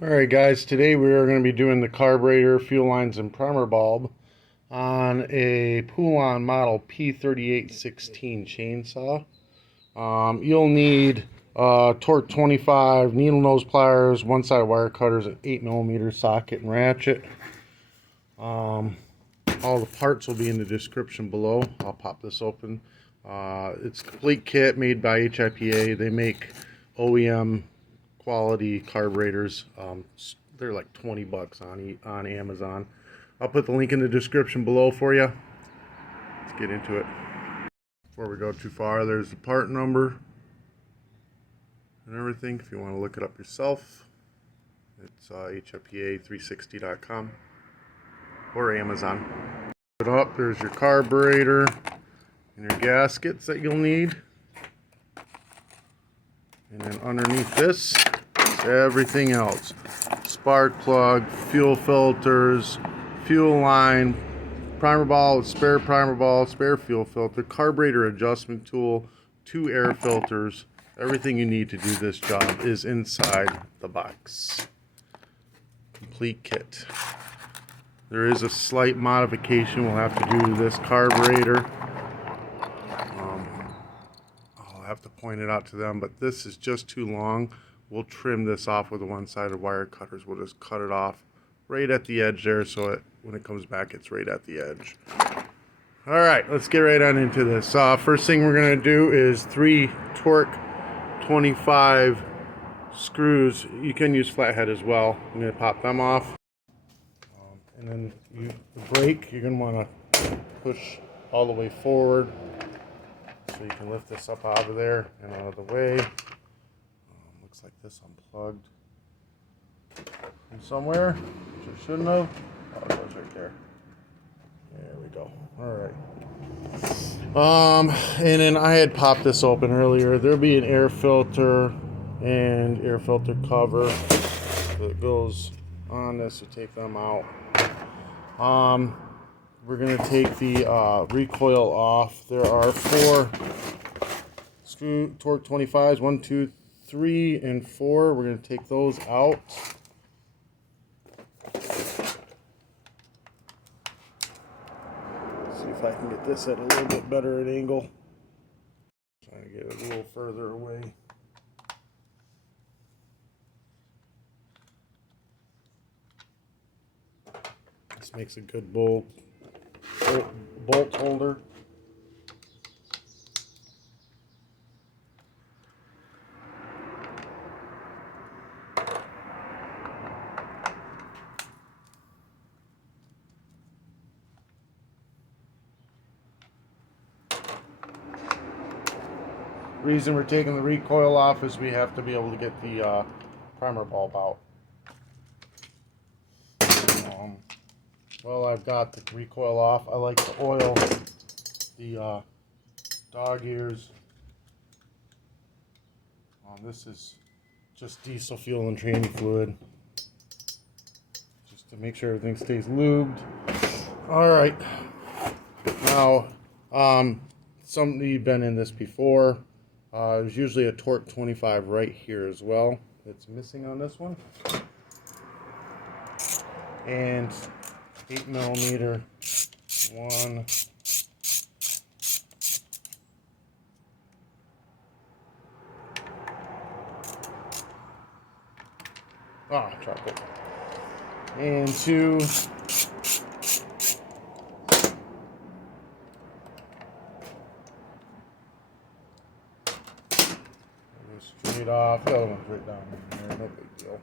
Alright guys, today we are going to be doing the carburetor, fuel lines, and primer bulb on a Poulan model p3816 chainsaw. You'll need torque 25, needle nose pliers, one side wire cutters, an 8mm socket and ratchet. All the parts will be in the description below. I'll pop this open. It's a complete kit made by HIPA. They make OEM quality carburetors. They're like 20 bucks on Amazon. I'll put the link in the description below for you. Let's get into it. Before we go too far, there's the part number and everything if you want to look it up yourself. It's HIPA360.com or Amazon. Put it up, there's your carburetor and your gaskets that you'll need. And then underneath this is everything else. Spark plug, fuel filters, fuel line, primer ball, spare primer ball, spare fuel filter, carburetor adjustment tool, 2 air filters. Everything you need to do this job is inside the box. Complete kit. There is a slight modification we'll have to do to this carburetor. I'll have to point it out to them, but this is just too long. We'll trim this off with the one-sided wire cutters. We'll just cut it off right at the edge there, so when it comes back, it's right at the edge. All right, let's get right on into this. First thing we're going to do is 3 torque 25 screws. You can use flathead as well. I'm going to pop them off. And then the brake, you're going to want to push all the way forward so you can lift this up out of there and out of the way. Looks like this unplugged from somewhere, which I shouldn't have. Oh, it goes right there. There we go. All right. And then I had popped this open earlier. There'll be an air filter and air filter cover that goes on this to take them out. We're going to take the recoil off. There are 4 screw torque 25s, 1, 2, 3, and 4. We're going to take those out. See if I can get this at a little bit better an angle. Trying to get it a little further away. This makes a good bolt holder. Reason we're taking the recoil off is we have to be able to get the primer bulb out. Well, I've got the recoil off. I like to oil the dog ears. This is just diesel fuel and training fluid, just to make sure everything stays lubed. All right. Now, somebody's been in this before. There's usually a torque 25 right here as well. It's missing on this one. And 8mm one. Chocolate. And 2. Straight off. The other one's right down there. No big deal.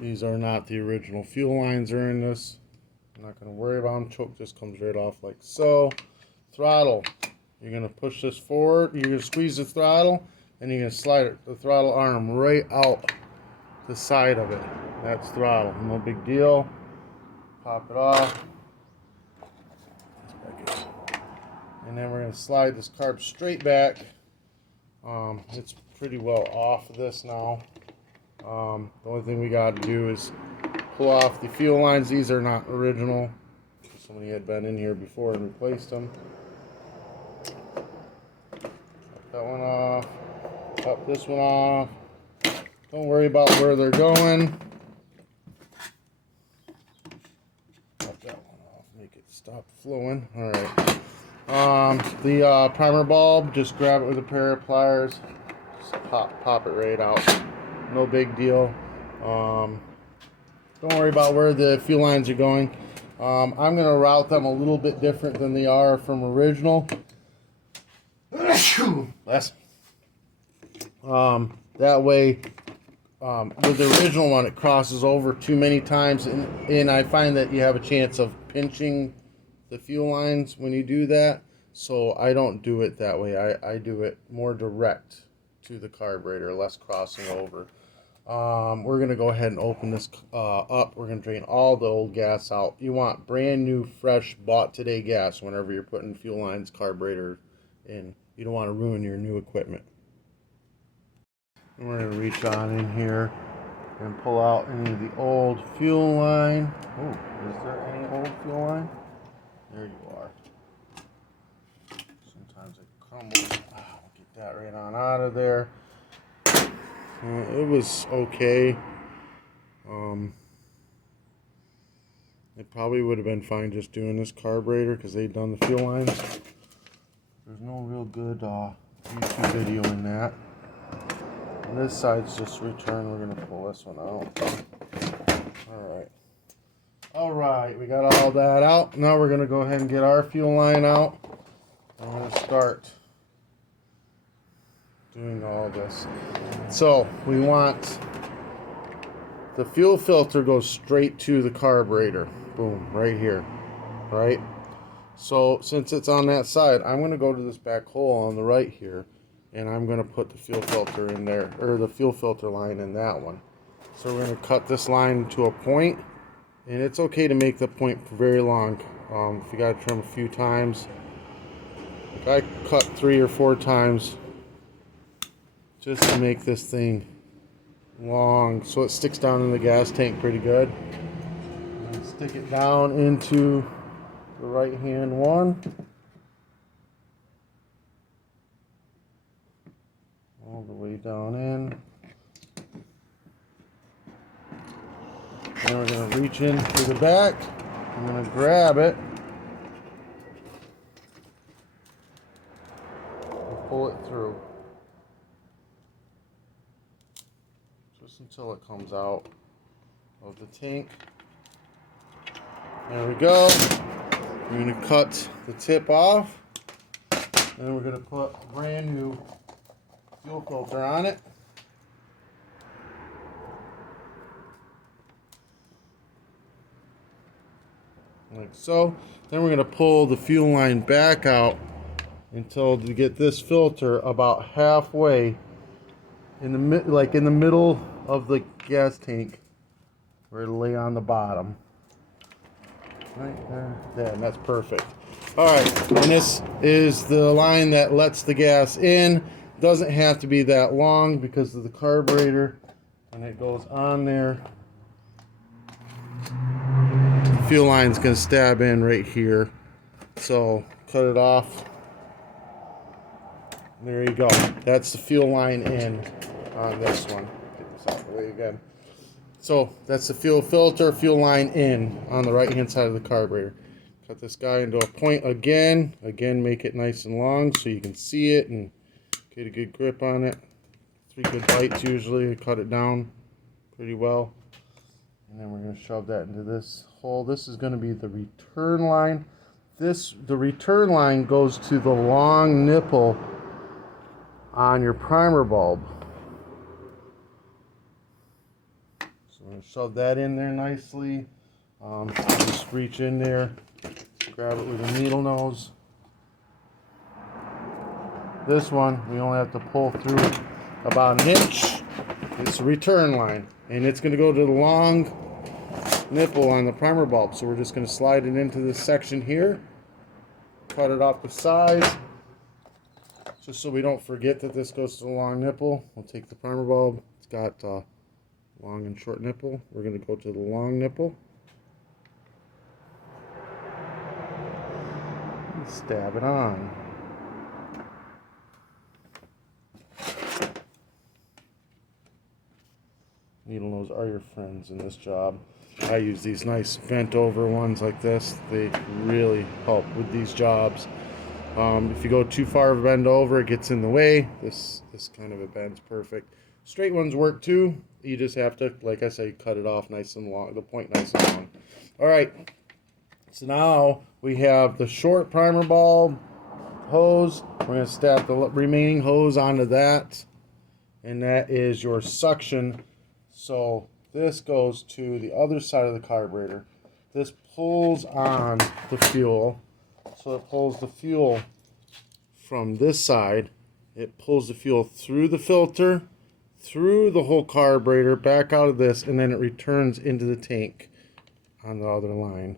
These are not the original fuel lines are in this. I'm not going to worry about them. Choke just comes right off like so. Throttle. You're going to push this forward. You're going to squeeze the throttle, and you're going to slide the throttle arm right out the side of it. That's throttle. No big deal. Pop it off. And then we're going to slide this carb straight back. It's pretty well off of this now. The only thing we got to do is pull off the fuel lines. These are not original. Somebody had been in here before and replaced them. Cut that one off. Pop this one off. Don't worry about where they're going. Pop that one off. Make it stop flowing. All right. The primer bulb, just grab it with a pair of pliers. Just pop it right out. No big deal. Don't worry about where the fuel lines are going. I'm going to route them a little bit different than they are from original. That way, with the original one, it crosses over too many times, and I find that you have a chance of pinching the fuel lines when you do that. So I don't do it that way. I do it more direct to the carburetor, less crossing over. We're going to go ahead and open this up. We're going to drain all the old gas out. You want brand new, fresh, bought today gas whenever you're putting fuel lines, carburetor in. You don't want to ruin your new equipment. And we're going to reach on in here and pull out any of the old fuel line. Oh, is there any old fuel line? There you are. Sometimes it crumbles. I'll get that right on out of there. It was okay. It probably would have been fine just doing this carburetor because they'd done the fuel lines. There's no real good YouTube video in that. And this side's just return. We're going to pull this one out. Alright. Alright, we got all that out. Now we're going to go ahead and get our fuel line out. I'm going to start doing all this. So we want the fuel filter goes straight to the carburetor. Boom, right here. Right? So since it's on that side, I'm going to go to this back hole on the right here, and I'm going to put the fuel filter in there, or the fuel filter line in that one. So we're going to cut this line to a point, and it's okay to make the point very long. If you got to trim a few times, like I cut 3 or 4 times just to make this thing long so it sticks down in the gas tank pretty good. And stick it down into the right hand one. All the way down in. Then we're going to reach in through the back. I'm going to grab it and pull it through. Just until it comes out of the tank. There we go. We're going to cut the tip off. Then we're going to put a brand new fuel filter on it. Like so. Then we're going to pull the fuel line back out until to get this filter about halfway in the middle of the gas tank, where it'll lay on the bottom. Right there, and that's perfect. Alright, and this is the line that lets the gas in. Doesn't have to be that long because of the carburetor, and it goes on there. The fuel line's going to stab in right here, so cut it off. There you go. That's the fuel line in on this one. Get this out of the way again. So that's the fuel filter, fuel line in on the right hand side of the carburetor. Cut this guy into a point again. Again, make it nice and long so you can see it and get a good grip on it. 3 good bites usually. Cut it down pretty well. And then we're going to shove that into this hole. This is going to be the return line. The return line goes to the long nipple on your primer bulb. So I'm going to shove that in there nicely. Just reach in there, grab it with a needle nose. This one, we only have to pull through about an inch. It's a return line, and it's going to go to the long nipple on the primer bulb. So we're just going to slide it into this section here, cut it off the sides, just so we don't forget that this goes to the long nipple. We'll take the primer bulb. It's got long and short nipple. We're going to go to the long nipple. Stab it on. Needle nose are your friends in this job. I use these nice bent over ones like this. They really help with these jobs. If you go too far of a bend over, it gets in the way. This kind of a bend's perfect. Straight ones work too. You just have to, like I say, cut it off nice and long, the point nice and long. All right, so now we have the short primer bulb hose. We're going to stack the remaining hose onto that, and that is your suction. So this goes to the other side of the carburetor. This pulls on the fuel. So it pulls the fuel from this side. It pulls the fuel through the filter, through the whole carburetor, back out of this, and then it returns into the tank on the other line.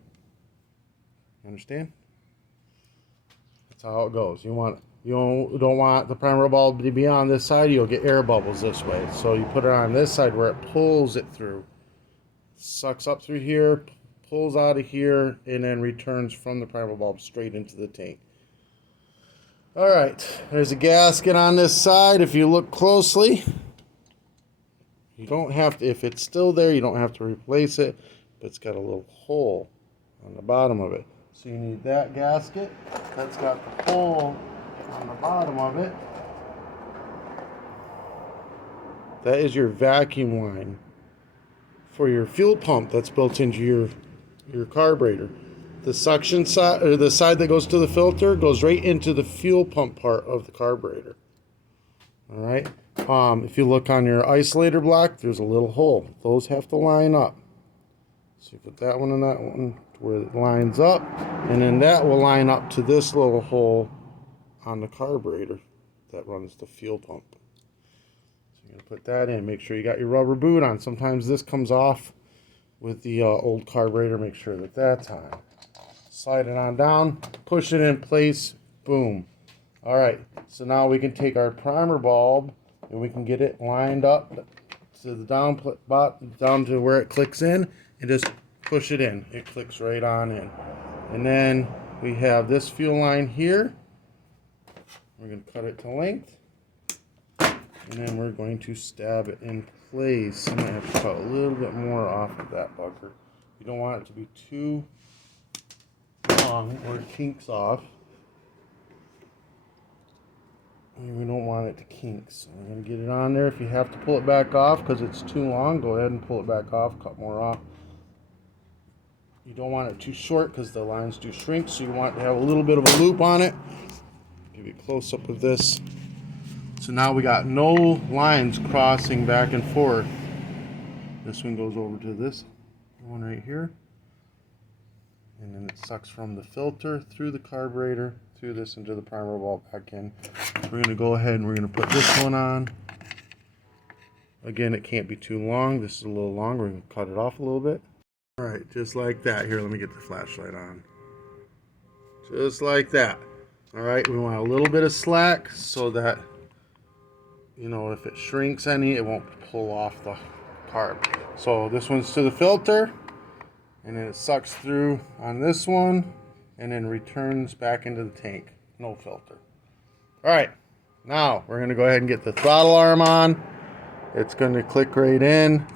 Understand? That's how it goes. You don't want the primer bulb to be on this side. You'll get air bubbles this way. So you put it on this side where it pulls it through. Sucks up through here, pulls out of here, and then returns from the primer bulb straight into the tank. All right, there's a gasket on this side. If you look closely, you don't have to, if it's still there, you don't have to replace it, but it's got a little hole on the bottom of it. So you need that gasket. That's got the hole on the bottom of it. That is your vacuum line for your fuel pump that's built into your carburetor. The suction side, or the side that goes to the filter, goes right into the fuel pump part of the carburetor. All right. If you look on your isolator block, there's a little hole. Those have to line up. So you put that one and that one to where it lines up, and then that will line up to this little hole on the carburetor that runs the fuel pump. So you're going to put that in. Make sure you got your rubber boot on. Sometimes this comes off with the old carburetor. Make sure that that's on. Slide it on down, push it in place, boom. All right, so now we can take our primer bulb and we can get it lined up to the down to where it clicks in, and just push it in. It clicks right on in. And then we have this fuel line here. We're going to cut it to length, and then we're going to stab it in place. I'm going to have to cut a little bit more off of that bugger. You don't want it to be too long or it kinks off. And we don't want it to kink, so we're going to get it on there. If you have to pull it back off because it's too long, go ahead and pull it back off, cut more off. You don't want it too short because the lines do shrink, so you want to have a little bit of a loop on it. Give you a close up of this. So now we got no lines crossing back and forth. This one goes over to this one right here. And then it sucks from the filter through the carburetor, through this into the primer bulb back in. We're going to go ahead and we're going to put this one on. Again, it can't be too long. This is a little long. We're going to cut it off a little bit. All right, just like that. Here, let me get the flashlight on. Just like that. All right, we want a little bit of slack so that, you know, if it shrinks any, it won't pull off the carb. So this one's to the filter. And then it sucks through on this one and then returns back into the tank. No filter. All right, now we're going to go ahead and get the throttle arm on. It's going to click right in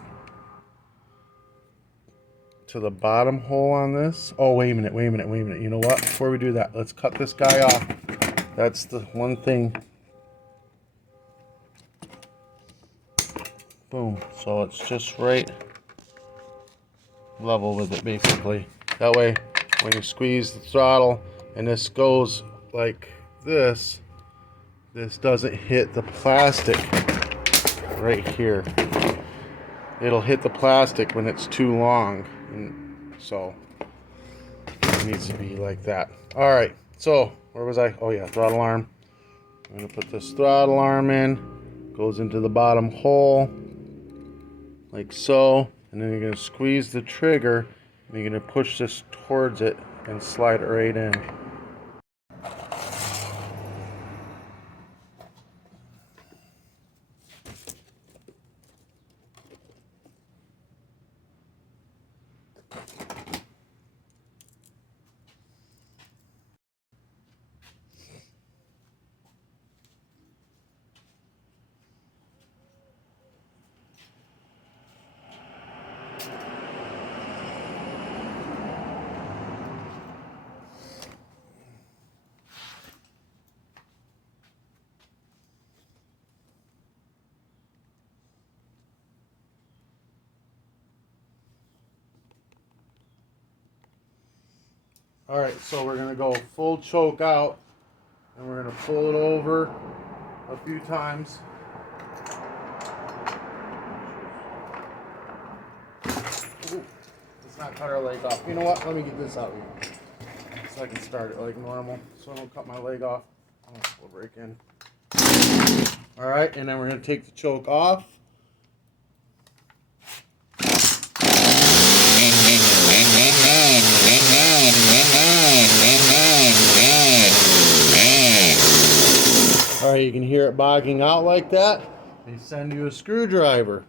to the bottom hole on this. Oh, wait a minute. You know what? Before we do that, let's cut this guy off. That's the one thing. Boom. So it's just right level with it, basically. That way when you squeeze the throttle and this goes like this doesn't hit the plastic right here. It'll hit the plastic when it's too long, and so it needs to be like that. All right, so where was I? Oh yeah, throttle arm. I'm gonna put this throttle arm in, goes into the bottom hole like so. And then you're going to squeeze the trigger, and you're going to push this towards it and slide it right in. Alright, so we're going to go full choke out, and we're going to pull it over a few times. Ooh, let's not cut our leg off. You know what? Let me get this out here so I can start it like normal, so I don't cut my leg off. We'll break in. Alright, and then we're going to take the choke off. Alright, you can hear it bogging out like that. They send you a screwdriver.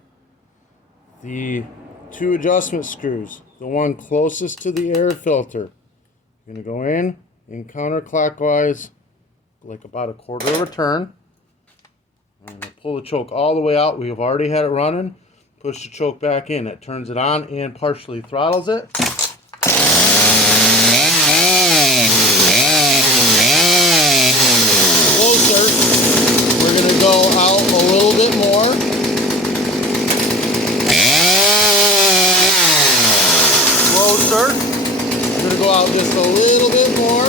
The 2 adjustment screws. The one closest to the air filter. You're going to go in counterclockwise, like about a quarter of a turn. I'm going to pull the choke all the way out. We've already had it running. Push the choke back in. It turns it on and partially throttles it. Closer. We're going to go out a little bit more. Closer. We're going to go out just a little bit more.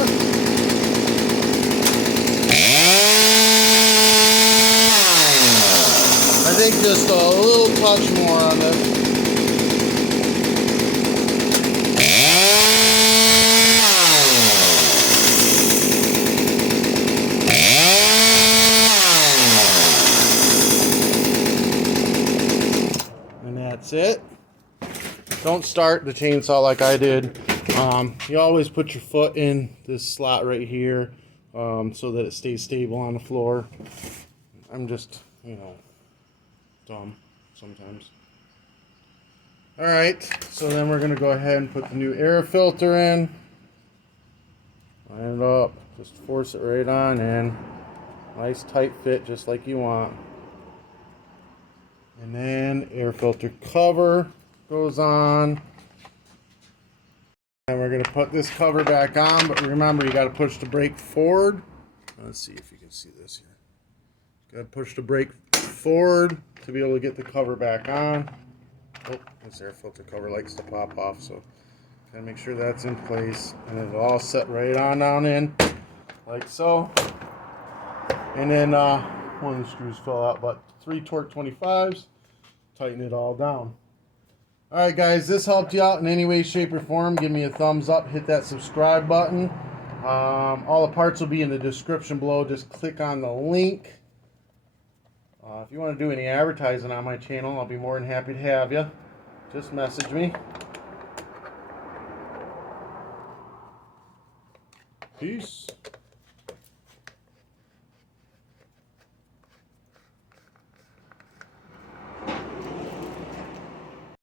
I think just a little touch more on this. And that's it. Don't start the chainsaw like I did. You always put your foot in this slot right here so that it stays stable on the floor. I'm just, you know, dumb sometimes. Alright, so then we're going to go ahead and put the new air filter in. Line it up, just force it right on in. Nice tight fit just like you want. And then air filter cover goes on. And we're going to put this cover back on, but remember you got to push the brake forward. Let's see if you can see this here. Got to push the brake forward to be able to get the cover back on. Oh, this air filter cover likes to pop off, so gotta make sure that's in place, and it'll all set right on down in like so. And then one of the screws fell out, but 3 torque 25s tighten it all down. Alright guys, this helped you out in any way, shape, or form. Give me a thumbs up, hit that subscribe button. All the parts will be in the description below. Just click on the link. If you want to do any advertising on my channel, I'll be more than happy to have you. Just message me. Peace.